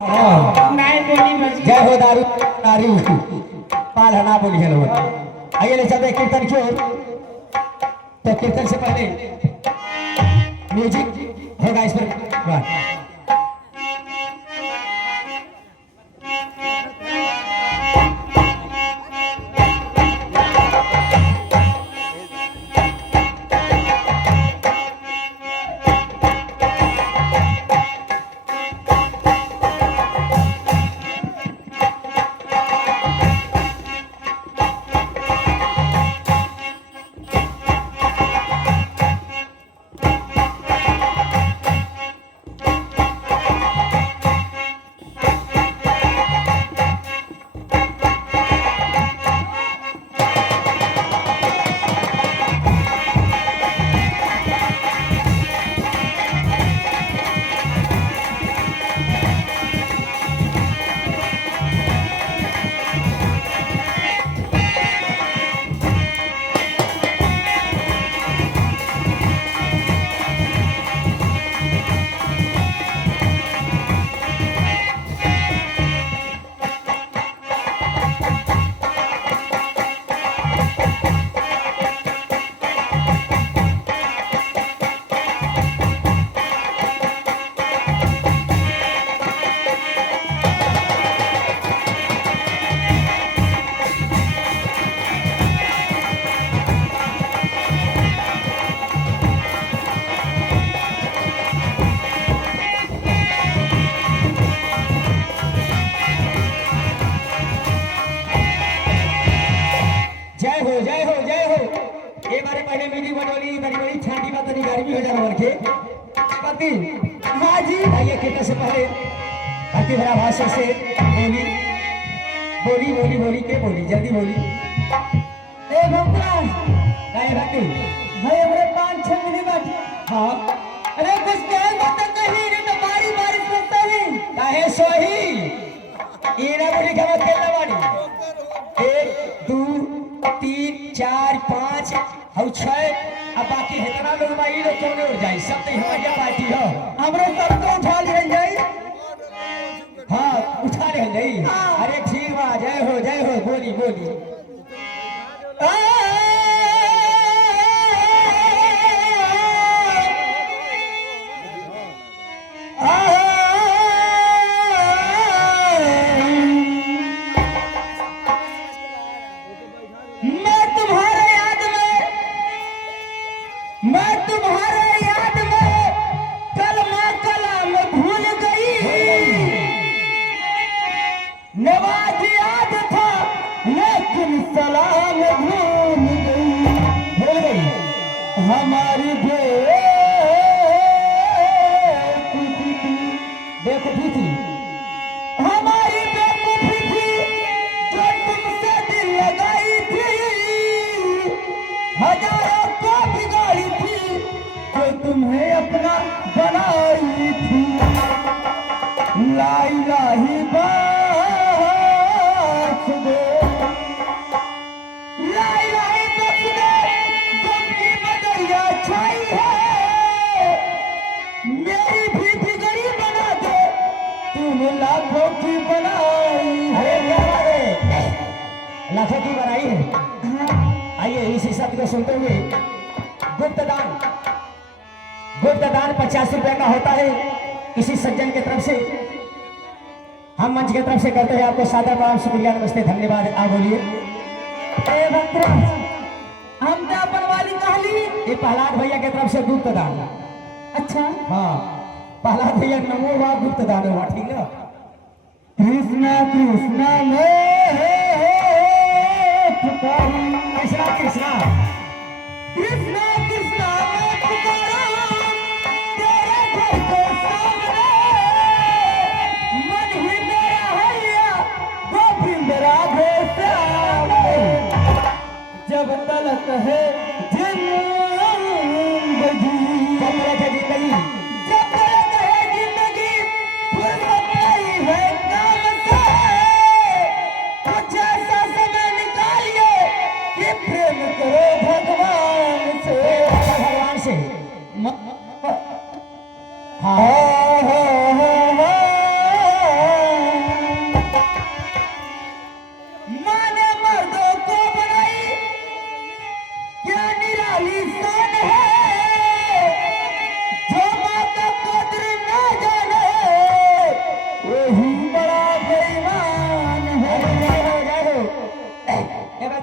जय हो दारू नारी पाल हना बोली है लोग। आइए ले चलते कीर्तन की ओर। तो कीर्तन से पहले म्यूजिक होगा इस पर। पहले मेरी बनोली बड़ी बड़ी ठंडी बात नहीं गर्मी हो जाए मन के पति हां जी आइए कहने से पहले अति भरा भाषा से बोली बोली बोली बोली के बोली जल्दी बोली ए भक्ता काय भक्ति भाई हमरे 5-6 मिनट बाद हां अरे कुछ कह मत कहीं रे तो बारी बारिश करता है काहे सोही ये ना बोली के मत खेलना वाली 1 2 3 4 5 और 6 अब बाकी इतना लोग भाई लोग क्यों नहीं उड़ जाए सब तो हमारी पार्टी हो हमरे सब तो उठा ले जाए हां उठा ले जाए अरे ठीक बा जय हो बोली बोली हमारी बेवकूफी थी हमारी बेवकूफी थी जो तुमसे दिल लगाई थी हजारों को बिगाड़ी थी जो तुम्हें अपना बनाई थी लाई लाही बात दे लाई लाई बख्श दे छाई है मेरी भी बिगड़ी बना दे तूने लाखों की बनाई है लाखों की बनाई है आइए इसी शब्द को सुनते हुए गुप्त दान 50 रुपए का होता है किसी सज्जन की तरफ से हम मंच की तरफ से करते हैं आपको सादर प्रणाम शुक्रिया नमस्ते धन्यवाद आप बोलिए हम क्या बनवाली कहली ये प्रहलाद भैया के तरफ से गुप्त दान अच्छा हाँ प्रहलाद भैया नमो वा गुप्त दान हुआ ठीक है कृष्णा कृष्णा कृष्णा कृष्णा कृष्णा कृष्णा तेरे घर के सामने मन ही मेरा हैया गोविंद राधे श्याम जब तलक है जिंदगी जब तलक है जिंदगी फुर्सत नहीं है काम से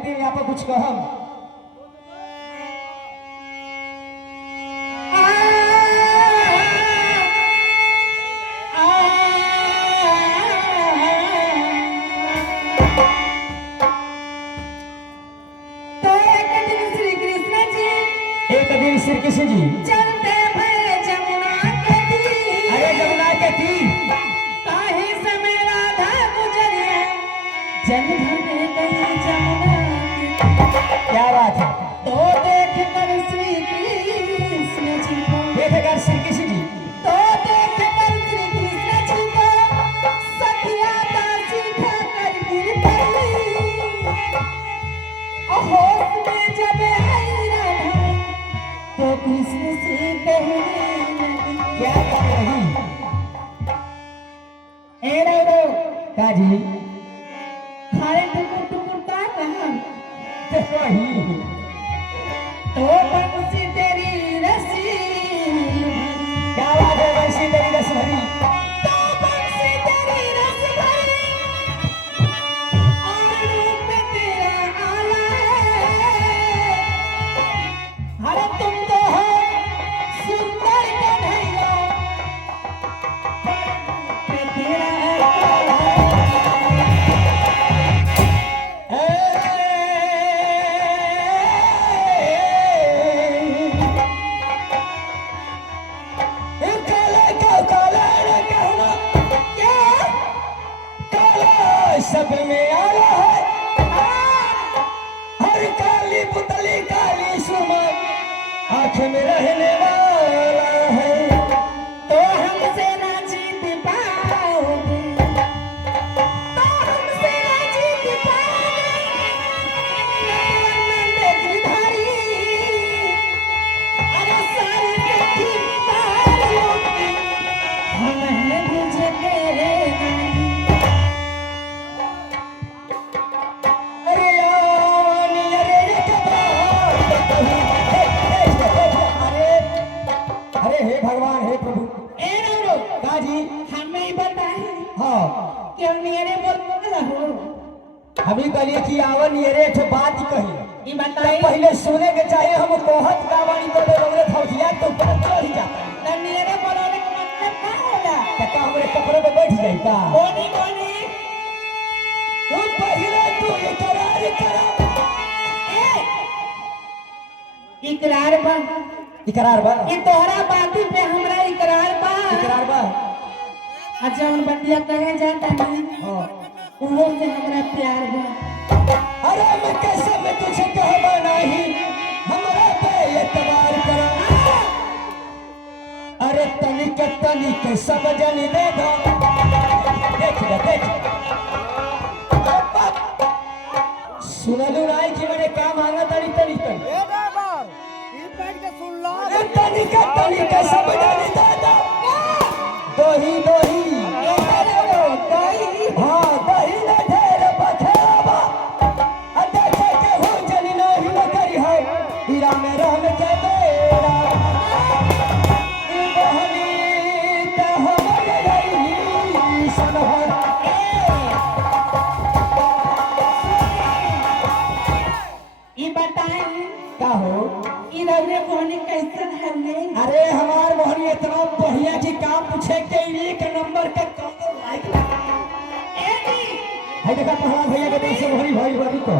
खातिर यहाँ पर कुछ कहम श्री कृष्ण जी चलते भय जमुना के तीर। अरे जमुना के तीर ताहि समय राधा गुजरिए जल भर गई जमुना के। क्या बात है। तो देख कर श्री कृष्ण जी को देख कर श्री कृष्ण जी तो देख कर श्री कृष्ण जी को सखिया दासी खाकर गिर पड़ी। होश में जब आई राधा तो कृष्ण से कहने लगी क्या कह रही ए रो काजी खाए टुकुर टुकुर का कहा देखो ही तो बंसी तेरी रसी क्या बात है बंसी तेरी रस भरी तो बंसी तेरी रस भरी और रूप तेरा आला है। अरे तुम तो हो सुंदर कन्हैया पे तेरा आला सब्र में आया है हर काली पुतली काली सुमा आंख में रहने वाला है। तो हमसे ना जीत पाओगे तो हमसे ना जीत पाओगे नंद गिरधारी। अरे सारी सखी सारियों की हम हैं तुझे तेरे नारी। अरे यानी अरे अरे हे भगवान हे प्रभु ए रो काजी हमें ही बताए हाँ क्यों मेरे बोल हो अभी कहलिए कि आवन ये रे तो बात ही कही ये बताइए पहले सुने के चाहे हम कोहत गावानी तो लोगरे फौजिया तो ऊपर चढ़ ही जाता है मेरे बोलने का मतलब क्या होला तका हमरे कपड़े पे बैठ जाई का बोली बोली तू पहले तू इकरार करा इकरार बा इकरार बा ये तोहरा बाती पे हमरा इकरार बा इकरार बा अच्छा उन बतिया कहे जाता नहीं हां उहो से हमरा प्यार बा। अरे मैं कैसे मैं तुझे कहबा नहीं हमरा पे एतबार करा अरे तनिक समझनी दे दो देख सुनलू नाई कि मैंने का मांगा तनी ए ड्राइवर ई बैठ के सुन लो तनिक समझनी दे दो दोही हाँ दही न ढेर बखेरावा देखे के हो जनी नहीं न करी है हीरा में रहम के बेड़ा बहनी त हमर रही सनहर ये बताए का हो ई रौरे बोनी कैसन हल्ले अरे हमार मोहनी इतना बढ़िया जी काम पूछे के एक नंबर का काम लाइक ए नी है देखा पहला भैया के देश से मोहनी भाई बाबू को